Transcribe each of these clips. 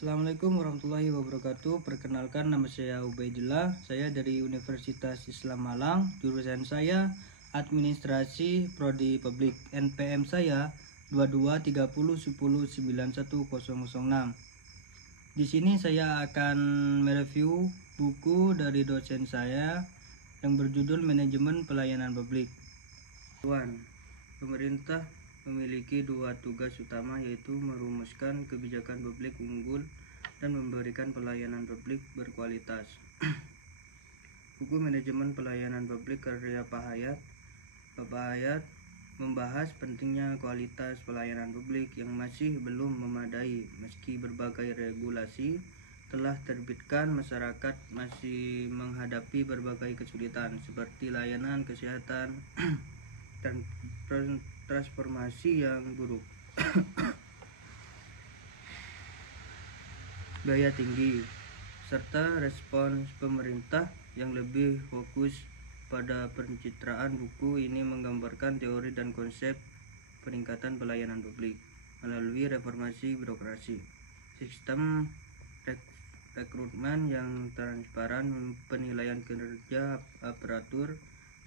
Assalamualaikum warahmatullahi wabarakatuh. Perkenalkan, nama saya Ubaidillah. Saya dari Universitas Islam Malang. Jurusan saya Administrasi Prodi Publik. NPM saya 223010910006. Di sini saya akan mereview buku dari dosen saya yang berjudul Manajemen Pelayanan Publik. Pemerintah memiliki dua tugas utama, yaitu merumuskan kebijakan publik unggul dan memberikan pelayanan publik berkualitas. Buku Manajemen Pelayanan Publik karya Pak Hayat membahas pentingnya kualitas pelayanan publik yang masih belum memadai meski berbagai regulasi telah terbitkan. Masyarakat masih menghadapi berbagai kesulitan seperti layanan kesehatan dan transformasi yang buruk, biaya tinggi, serta respons pemerintah yang lebih fokus pada pencitraan. Buku ini menggambarkan teori dan konsep peningkatan pelayanan publik melalui reformasi birokrasi, sistem rekrutmen yang transparan, penilaian kinerja aparatur,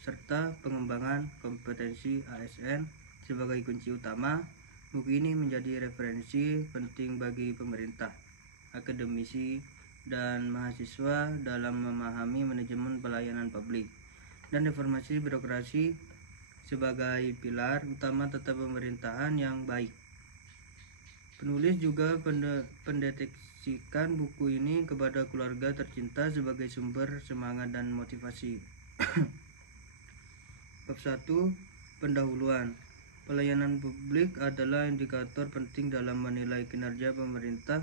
serta pengembangan kompetensi ASN sebagai kunci utama. Buku ini menjadi referensi penting bagi pemerintah, akademisi, dan mahasiswa dalam memahami manajemen pelayanan publik dan reformasi birokrasi sebagai pilar utama tata pemerintahan yang baik. Penulis juga pendeteksikan buku ini kepada keluarga tercinta sebagai sumber semangat dan motivasi. Bab 1. Pendahuluan. Pelayanan publik adalah indikator penting dalam menilai kinerja pemerintah.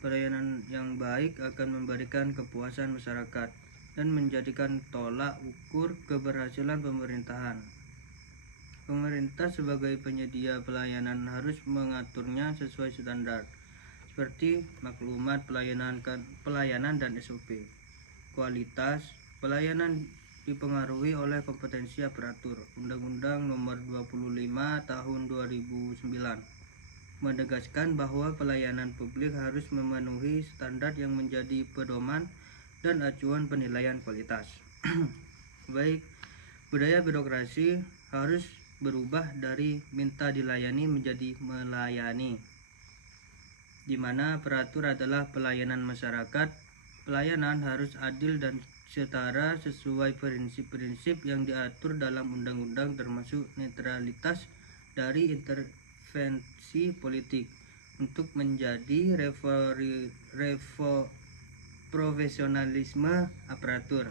Pelayanan yang baik akan memberikan kepuasan masyarakat dan menjadikan tolak ukur keberhasilan pemerintahan. Pemerintah sebagai penyedia pelayanan harus mengaturnya sesuai standar seperti maklumat pelayanan dan SOP. Kualitas pelayanan dipengaruhi oleh kompetensi aparatur. Undang-Undang Nomor 25 Tahun 2009 menegaskan bahwa pelayanan publik harus memenuhi standar yang menjadi pedoman dan acuan penilaian kualitas. Baik, budaya birokrasi harus berubah dari minta dilayani menjadi melayani, di mana aparatur adalah pelayanan masyarakat. Pelayanan harus adil dan setara sesuai prinsip-prinsip yang diatur dalam undang-undang, termasuk netralitas dari intervensi politik untuk menjadi profesionalisme aparatur.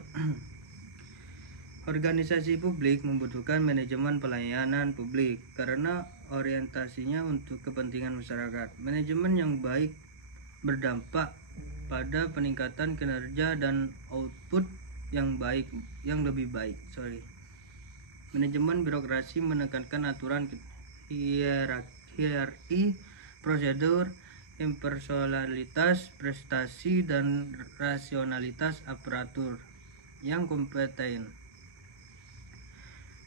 Organisasi publik membutuhkan manajemen pelayanan publik karena orientasinya untuk kepentingan masyarakat. Manajemen yang baik berdampak pada peningkatan kinerja dan output yang lebih baik. Manajemen birokrasi menekankan aturan, hierarki, prosedur, impersonalitas, prestasi, dan rasionalitas aparatur yang kompeten.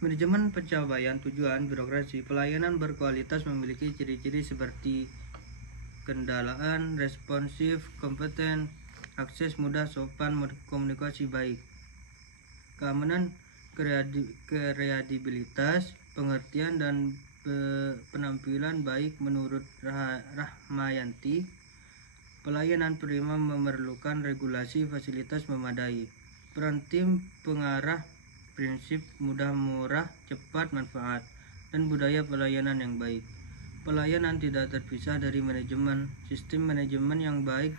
Manajemen pencapaian tujuan birokrasi pelayanan berkualitas memiliki ciri-ciri seperti kendalaan, responsif, kompeten, akses mudah, sopan, komunikasi baik, keamanan, kredibilitas, pengertian, dan penampilan baik. Menurut Rahmayanti, pelayanan prima memerlukan regulasi, fasilitas memadai, peran tim pengarah, prinsip mudah, murah, cepat, manfaat, dan budaya pelayanan yang baik. Pelayanan tidak terpisah dari manajemen. Sistem manajemen yang baik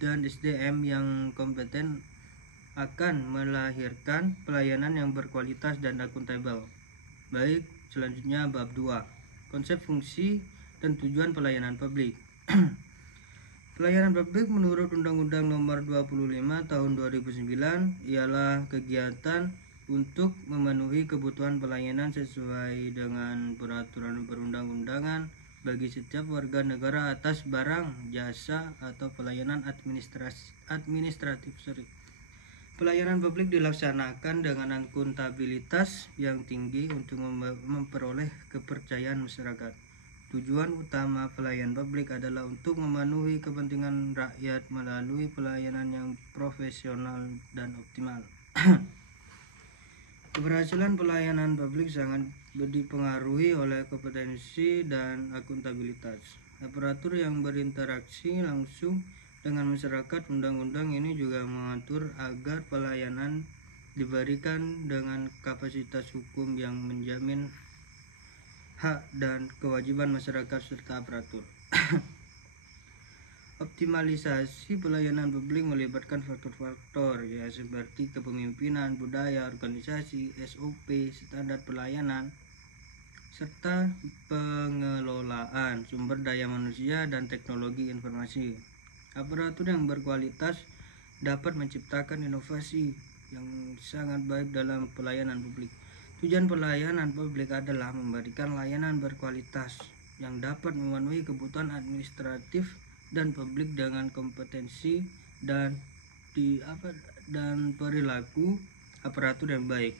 dan SDM yang kompeten akan melahirkan pelayanan yang berkualitas dan akuntabel. Baik, selanjutnya bab 2. Konsep, fungsi, dan tujuan pelayanan publik. Pelayanan publik menurut Undang-Undang Nomor 25 Tahun 2009 ialah kegiatan untuk memenuhi kebutuhan pelayanan sesuai dengan peraturan perundang-undangan bagi setiap warga negara atas barang, jasa, atau pelayanan administratif. Pelayanan publik dilaksanakan dengan akuntabilitas yang tinggi untuk memperoleh kepercayaan masyarakat Tujuan utama pelayan publik adalah untuk memenuhi kepentingan rakyat melalui pelayanan yang profesional dan optimal. Keberhasilan pelayanan publik sangat dipengaruhi oleh kompetensi dan akuntabilitas. Aparatur yang berinteraksi langsung dengan masyarakat. Undang-undang ini juga mengatur agar pelayanan diberikan dengan kapasitas hukum yang menjamin hak dan kewajiban masyarakat serta aparatur. Optimalisasi pelayanan publik melibatkan faktor-faktor ya seperti kepemimpinan, budaya, organisasi, SOP, standar pelayanan, serta pengelolaan sumber daya manusia dan teknologi informasi. Aparatur yang berkualitas dapat menciptakan inovasi yang sangat baik dalam pelayanan publik. Tujuan pelayanan publik adalah memberikan layanan berkualitas yang dapat memenuhi kebutuhan administratif dan publik dengan kompetensi dan perilaku aparatur yang baik.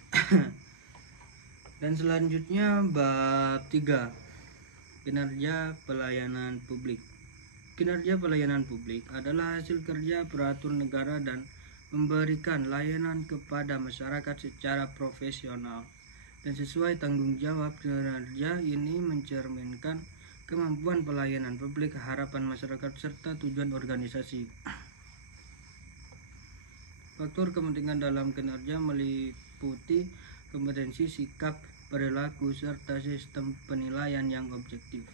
Dan selanjutnya bab 3, kinerja pelayanan publik. Kinerja pelayanan publik adalah hasil kerja aparatur negara dan memberikan layanan kepada masyarakat secara profesional dan sesuai tanggung jawab. Kinerja ini mencerminkan kemampuan pelayanan publik, harapan masyarakat, serta tujuan organisasi. Faktor kepentingan dalam kinerja meliputi kompetensi, sikap, perilaku, serta sistem penilaian yang objektif.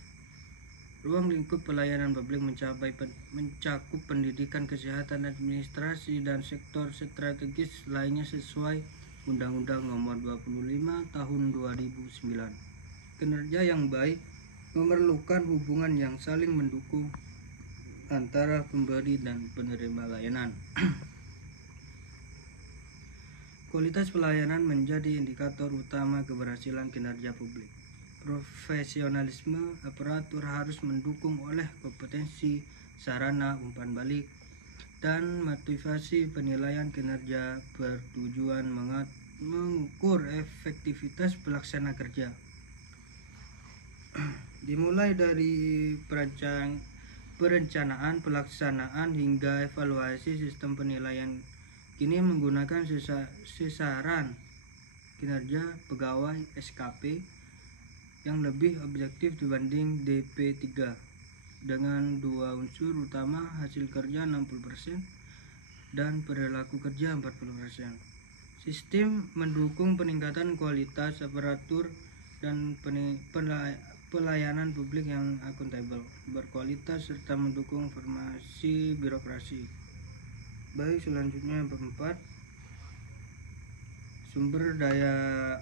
Ruang lingkup pelayanan publik mencakup pendidikan, kesehatan, administrasi, dan sektor strategis lainnya sesuai Undang-Undang Nomor 25 Tahun 2009. Kinerja yang baik memerlukan hubungan yang saling mendukung antara pemberi dan penerima layanan. Kualitas pelayanan menjadi indikator utama keberhasilan kinerja publik. Profesionalisme aparatur harus mendukung oleh kompetensi, sarana, umpan balik, dan motivasi. Penilaian kinerja bertujuan mengukur efektivitas pelaksana kerja. Dimulai dari perencanaan, pelaksanaan, hingga evaluasi. Sistem penilaian kini menggunakan sasaran kinerja pegawai SKP yang lebih objektif dibanding DP3 dengan dua unsur utama, hasil kerja 60% dan perilaku kerja 40%. Sistem mendukung peningkatan kualitas aparatur dan pelayanan publik yang akuntabel, berkualitas, serta mendukung formasi birokrasi. Baik, selanjutnya bab 4, sumber daya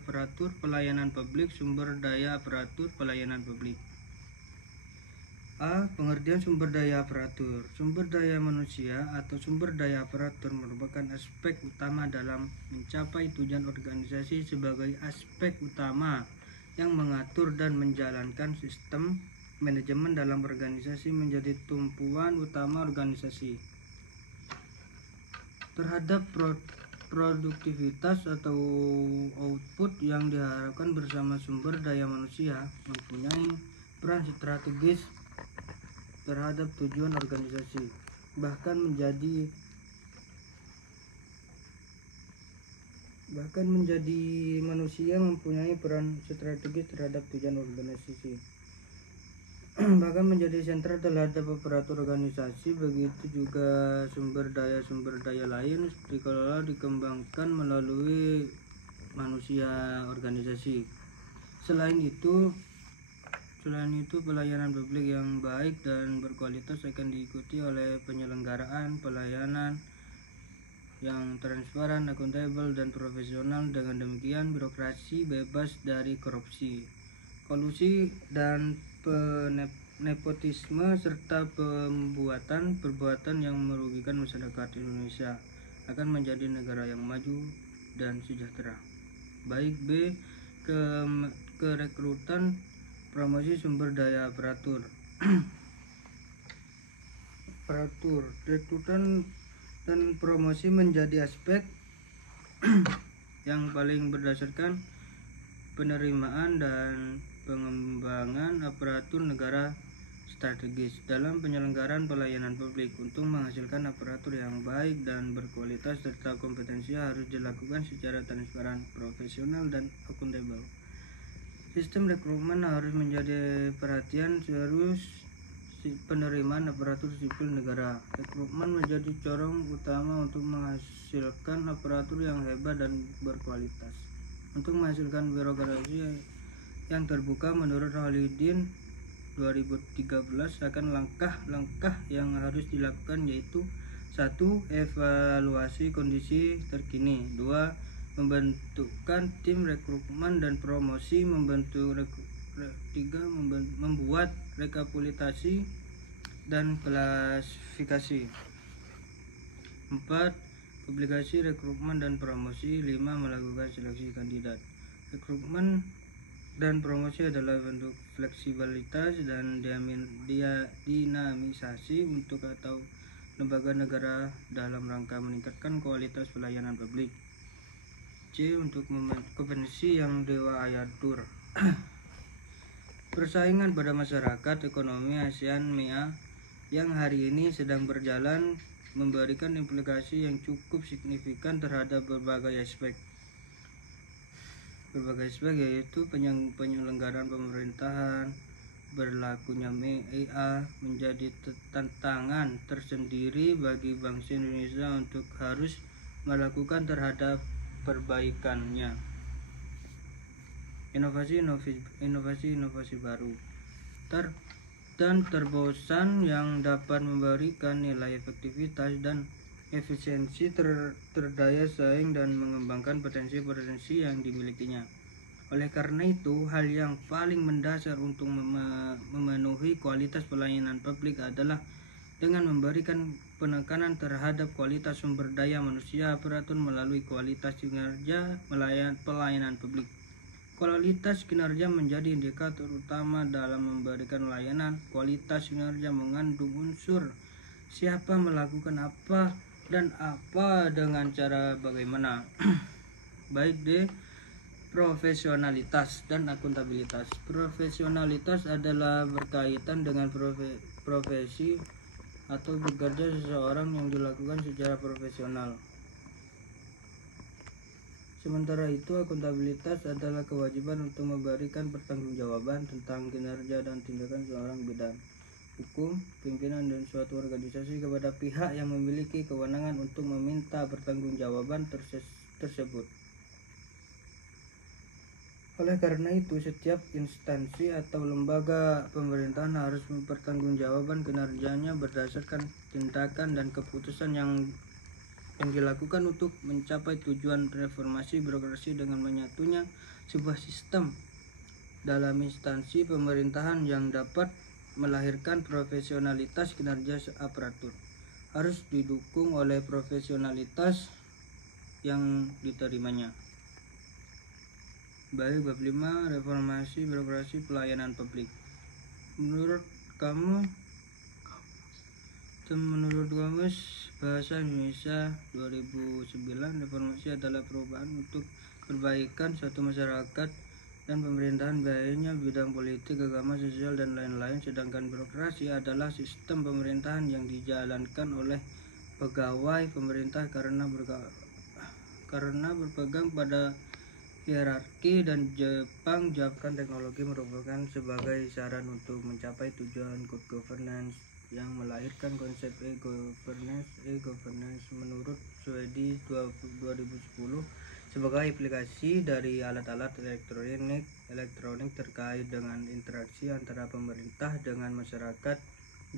aparatur pelayanan publik. Sumber daya aparatur pelayanan publik. A. Pengertian sumber daya aparatur. Sumber daya manusia atau sumber daya aparatur merupakan aspek utama dalam mencapai tujuan organisasi sebagai aspek utama yang mengatur dan menjalankan sistem manajemen dalam organisasi, menjadi tumpuan utama organisasi terhadap produktivitas atau output yang diharapkan. Bersama sumber daya manusia mempunyai peran strategis terhadap tujuan organisasi, bahkan menjadi manusia mempunyai peran strategis terhadap tujuan organisasi, bahkan menjadi sentra terhadap aparatur organisasi. Begitu juga sumber daya lain dikelola, dikembangkan melalui manusia organisasi. Selain itu pelayanan publik yang baik dan berkualitas akan diikuti oleh penyelenggaraan pelayanan yang transparan, akuntabel, dan profesional. Dengan demikian, birokrasi bebas dari korupsi, kolusi, dan nepotisme, serta perbuatan yang merugikan masyarakat Indonesia akan menjadi negara yang maju dan sejahtera. Baik. B. Kerekrutan, promosi sumber daya aparatur. Rekrutan dan promosi menjadi aspek yang paling berdasarkan penerimaan dan pengembangan aparatur negara strategis dalam penyelenggaraan pelayanan publik. Untuk menghasilkan aparatur yang baik dan berkualitas serta kompetensi harus dilakukan secara transparan, profesional, dan akuntabel. Sistem rekrutmen harus menjadi perhatian serius penerimaan aparatur sipil negara. Rekrutmen menjadi corong utama untuk menghasilkan aparatur yang hebat dan berkualitas. Untuk menghasilkan birokrasi yang terbuka, menurut Khalidin 2013 akan langkah-langkah yang harus dilakukan, yaitu 1. Evaluasi kondisi terkini. 2. Membentukkan tim rekrutmen dan promosi. 3. Membuat rekapitulasi dan klasifikasi. 4. Publikasi rekrutmen dan promosi. 5. Melakukan seleksi kandidat. Rekrutmen dan promosi adalah bentuk fleksibilitas dan dinamisasi untuk atau lembaga negara dalam rangka meningkatkan kualitas pelayanan publik. C. Untuk kompetensi yang diatur. Persaingan pada masyarakat ekonomi ASEAN MEA yang hari ini sedang berjalan memberikan implikasi yang cukup signifikan terhadap berbagai aspek, yaitu penyelenggaraan pemerintahan. Berlakunya MEA menjadi tantangan tersendiri bagi bangsa Indonesia untuk harus melakukan terhadap perbaikannya. Inovasi baru dan terobosan yang dapat memberikan nilai efektivitas dan efisiensi terdaya saing dan mengembangkan potensi-potensi yang dimilikinya. Oleh karena itu, hal yang paling mendasar untuk memenuhi kualitas pelayanan publik adalah dengan memberikan penekanan terhadap kualitas sumber daya manusia aparatur melalui kualitas kinerja pelayanan publik. Kualitas kinerja menjadi indikator utama dalam memberikan layanan. Kualitas kinerja mengandung unsur siapa melakukan apa dan apa dengan cara bagaimana. Baik D. Profesionalitas dan akuntabilitas. Profesionalitas adalah berkaitan dengan profesi atau bekerja seseorang yang dilakukan secara profesional. Sementara itu, akuntabilitas adalah kewajiban untuk memberikan pertanggungjawaban tentang kinerja dan tindakan seorang bidang hukum, pimpinan, dan suatu organisasi kepada pihak yang memiliki kewenangan untuk meminta pertanggungjawaban tersebut. Oleh karena itu, setiap instansi atau lembaga pemerintahan harus mempertanggungjawabkan kinerjanya berdasarkan tindakan dan keputusan yang dilakukan untuk mencapai tujuan reformasi birokrasi dengan menyatunya sebuah sistem dalam instansi pemerintahan yang dapat melahirkan profesionalitas kinerja aparatur. Harus didukung oleh profesionalitas yang diterimanya. Baik, bab 5, reformasi birokrasi pelayanan publik. Menurut Kamus Bahasa Indonesia 2009, reformasi adalah perubahan untuk perbaikan suatu masyarakat dan pemerintahan, baiknya bidang politik, agama, sosial, dan lain-lain. Sedangkan birokrasi adalah sistem pemerintahan yang dijalankan oleh pegawai pemerintah karena berpegang pada hierarki dan Jepang teknologi merupakan sebagai saran untuk mencapai tujuan good governance yang melahirkan konsep e-governance menurut Swedi 2010 sebagai aplikasi dari alat-alat elektronik terkait dengan interaksi antara pemerintah dengan masyarakat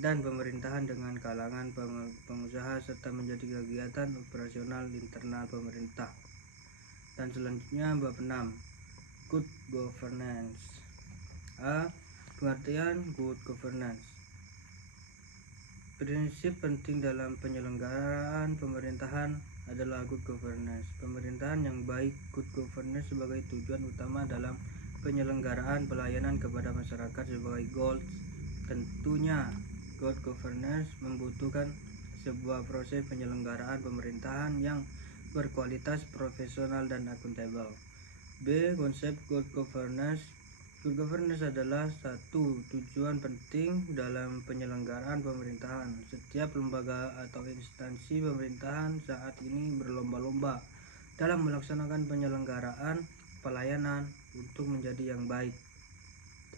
dan pemerintahan dengan kalangan pengusaha serta menjadi kegiatan operasional internal pemerintah. Dan selanjutnya bab 6, good governance. A. Pengertian good governance. Prinsip penting dalam penyelenggaraan pemerintahan adalah good governance. Pemerintahan yang baik, good governance, sebagai tujuan utama dalam penyelenggaraan pelayanan kepada masyarakat sebagai goals. Tentunya, good governance membutuhkan sebuah proses penyelenggaraan pemerintahan yang berkualitas, profesional, dan akuntabel. B. Konsep good governance. Good governance adalah satu tujuan penting dalam penyelenggaraan pemerintahan. Setiap lembaga atau instansi pemerintahan saat ini berlomba-lomba dalam melaksanakan penyelenggaraan pelayanan untuk menjadi yang baik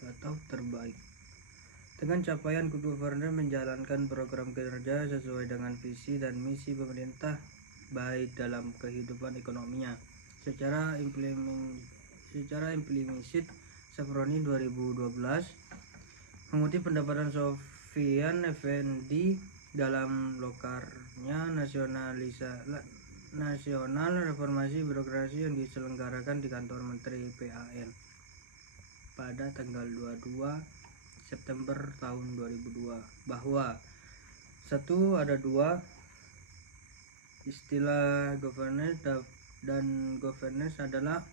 atau terbaik. Dengan capaian good governance menjalankan program kerja sesuai dengan visi dan misi pemerintah baik dalam kehidupan ekonominya. Secara implisit Safroni 2012 mengutip pendapatan Sofyan Effendi dalam lokarnya Nasional Reformasi Birokrasi yang diselenggarakan di kantor Menteri PAN pada tanggal 22 September tahun 2002 bahwa satu ada dua istilah governance dan governance adalah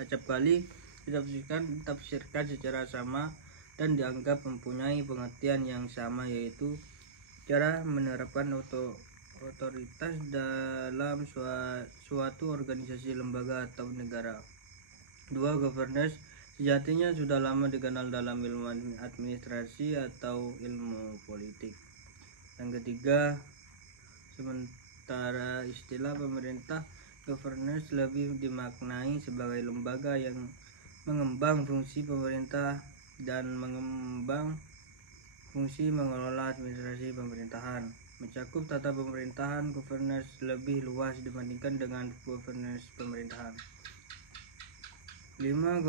acap kali ditafsirkan secara sama dan dianggap mempunyai pengertian yang sama, yaitu cara menerapkan otoritas dalam suatu organisasi, lembaga, atau negara. Dua, governance sejatinya sudah lama dikenal dalam ilmu administrasi atau ilmu politik. Yang ketiga, sementara istilah pemerintah, governance lebih dimaknai sebagai lembaga yang mengembang fungsi pemerintah dan mengembang fungsi mengelola administrasi pemerintahan. Mencakup tata pemerintahan, governance lebih luas dibandingkan dengan governance pemerintahan. 5.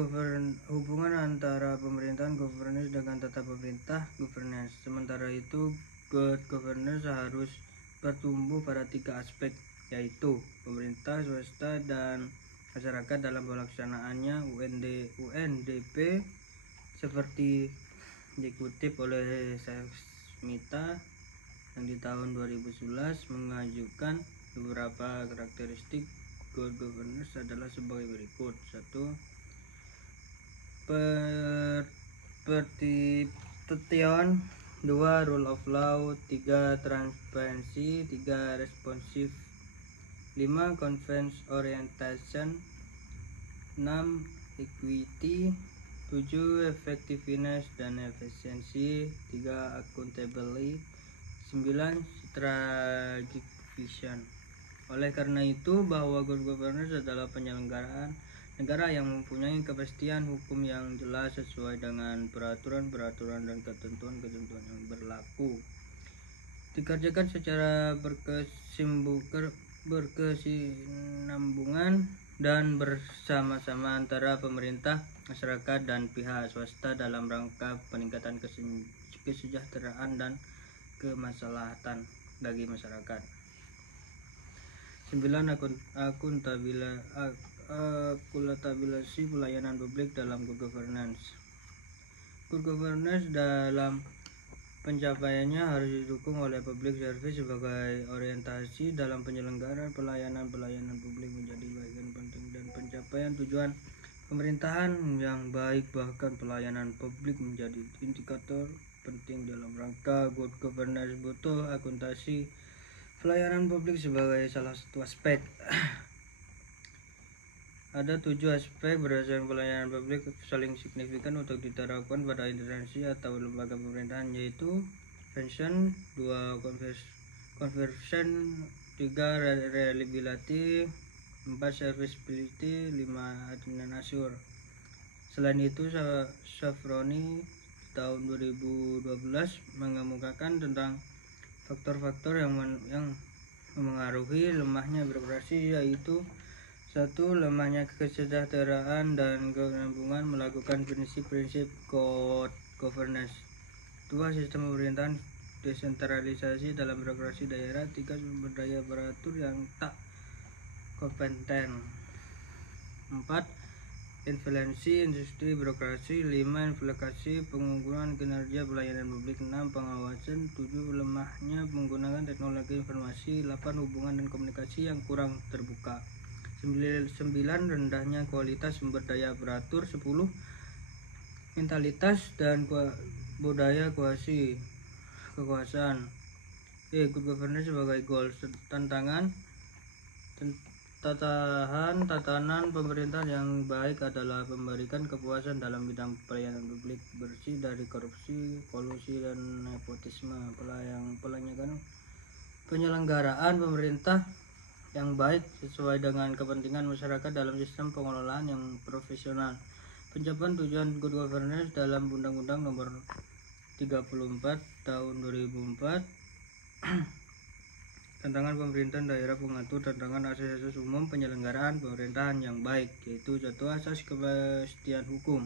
Hubungan antara pemerintahan governance dengan tata pemerintah governance. Sementara itu, good governance harus bertumbuh pada 3 aspek, yaitu pemerintah, swasta, dan masyarakat dalam pelaksanaannya. UNDP seperti dikutip oleh Smita yang di tahun 2011 mengajukan beberapa karakteristik good governance adalah sebagai berikut. 1. Pertitian. 2. Rule of law. 3. Transparency. 3. Responsive. 5. Convenience orientation. 6. Equity. 7. Effectiveness dan efisiensi. 3. Accountability. 9. Strategic vision. Oleh karena itu, bahwa good governance adalah penyelenggaraan negara yang mempunyai kepastian hukum yang jelas sesuai dengan peraturan-peraturan dan ketentuan-ketentuan yang berlaku, dikerjakan secara berkesinambungan dan bersama-sama antara pemerintah, masyarakat, dan pihak swasta dalam rangka peningkatan kesejahteraan dan kemaslahatan bagi masyarakat. 9. Akuntabilisasi pelayanan publik dalam good governance. Good governance dalam pencapaiannya harus didukung oleh public service sebagai orientasi dalam penyelenggaraan pelayanan publik menjadi bagian penting dan pencapaian tujuan pemerintahan yang baik. Bahkan pelayanan publik menjadi indikator penting dalam rangka good governance. Butuh akuntasi pelayanan publik sebagai salah satu aspek. Ada 7 aspek berdasarkan pelayanan publik saling signifikan untuk diterapkan pada instansi atau lembaga pemerintahan, yaitu function. 2. Conversion. 3. Reliability. 4. Serviceability. 5. Assure. Selain itu, Safroni tahun 2012 mengemukakan tentang faktor-faktor yang memengaruhi lemahnya birokrasi, yaitu 1. Lemahnya kesejahteraan dan kesinambungan melakukan prinsip-prinsip good governance. 2. Sistem pemerintahan desentralisasi dalam birokrasi daerah. 3. Sumber daya aparatur yang tak kompeten. 4. Inflasi industri birokrasi. 5. Inflasi pengunggulan kinerja pelayanan publik. 6. Pengawasan. 7. Lemahnya penggunaan teknologi informasi. 8. Hubungan dan komunikasi yang kurang terbuka. 9. Rendahnya kualitas sumber daya aparatur. 10. Mentalitas dan budaya kekuasaan. Good governance sebagai goals. Tantangan Tatanan pemerintahan yang baik adalah memberikan kepuasan dalam bidang pelayanan publik, bersih dari korupsi, kolusi, dan nepotisme. Penyelenggaraan pemerintah yang baik sesuai dengan kepentingan masyarakat dalam sistem pengelolaan yang profesional. Pencapaian tujuan good governance dalam Undang-Undang Nomor 34 Tahun 2004 Tantangan pemerintahan daerah pengatur tantangan asas-asas umum penyelenggaraan pemerintahan yang baik, yaitu 1. Asas kepastian hukum,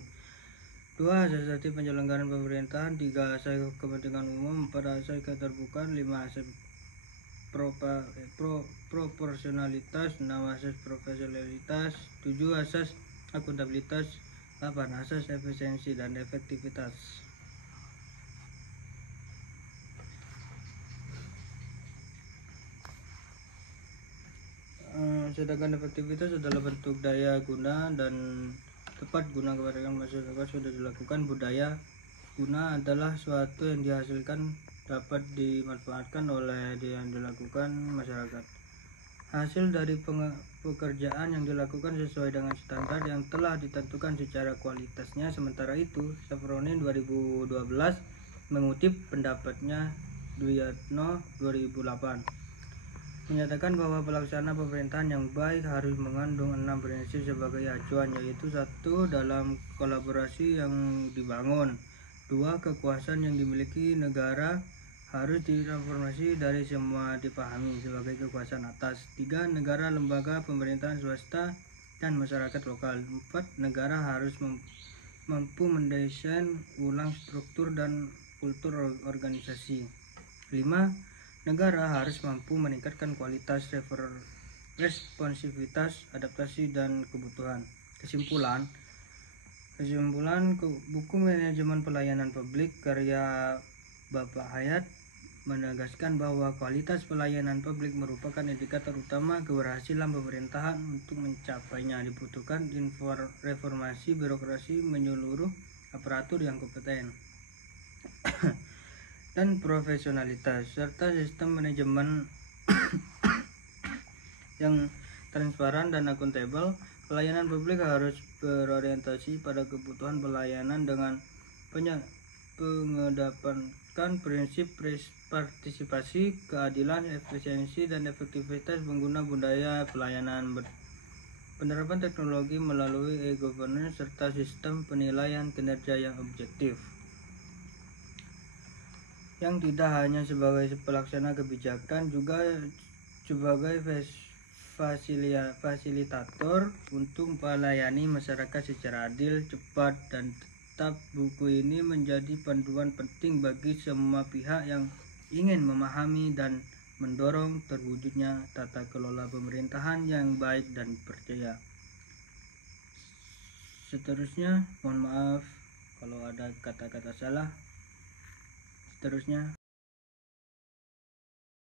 2. Asas penyelenggaraan pemerintahan, 3. Asas kepentingan umum, 4. Asas keterbukaan, 5. Asas proporsionalitas, 6. Asas profesionalitas, 7. Asas akuntabilitas, 8. Asas efisiensi dan efektivitas. Sedangkan efektivitas adalah bentuk daya guna dan tepat guna kepada masyarakat sudah dilakukan. Budaya guna adalah suatu yang dihasilkan dapat dimanfaatkan oleh yang dilakukan masyarakat. Hasil dari pekerjaan yang dilakukan sesuai dengan standar yang telah ditentukan secara kualitasnya. Sementara itu, Safronin 2012 mengutip pendapatnya Dwiatno 2008 menyatakan bahwa pelaksana pemerintahan yang baik harus mengandung 6 prinsip sebagai acuan, yaitu 1. Dalam kolaborasi yang dibangun, 2. Kekuasaan yang dimiliki negara harus ditransformasi dari semua dipahami sebagai kekuasaan atas, 3. Negara, lembaga pemerintahan swasta, dan masyarakat lokal, 4. Negara harus mampu mendesain ulang struktur dan kultur organisasi, 5. Negara harus mampu meningkatkan kualitas responsivitas, adaptasi, dan kebutuhan. Kesimpulan buku Manajemen Pelayanan Publik karya Bapak Hayat menegaskan bahwa kualitas pelayanan publik merupakan indikator utama keberhasilan pemerintahan. Untuk mencapainya dibutuhkan reformasi birokrasi menyeluruh, aparatur yang kompeten dan profesionalitas, serta sistem manajemen yang transparan dan akuntabel. Pelayanan publik harus berorientasi pada kebutuhan pelayanan dengan mengedepankan prinsip partisipasi, keadilan, efisiensi, dan efektivitas pengguna budaya pelayanan. Penerapan teknologi melalui e-governance serta sistem penilaian kinerja yang objektif, yang tidak hanya sebagai pelaksana kebijakan, juga sebagai fasilitator untuk melayani masyarakat secara adil, cepat, dan tetap. Buku ini menjadi panduan penting bagi semua pihak yang ingin memahami dan mendorong terwujudnya tata kelola pemerintahan yang baik dan percaya. Seterusnya, mohon maaf kalau ada kata-kata salah. Seterusnya,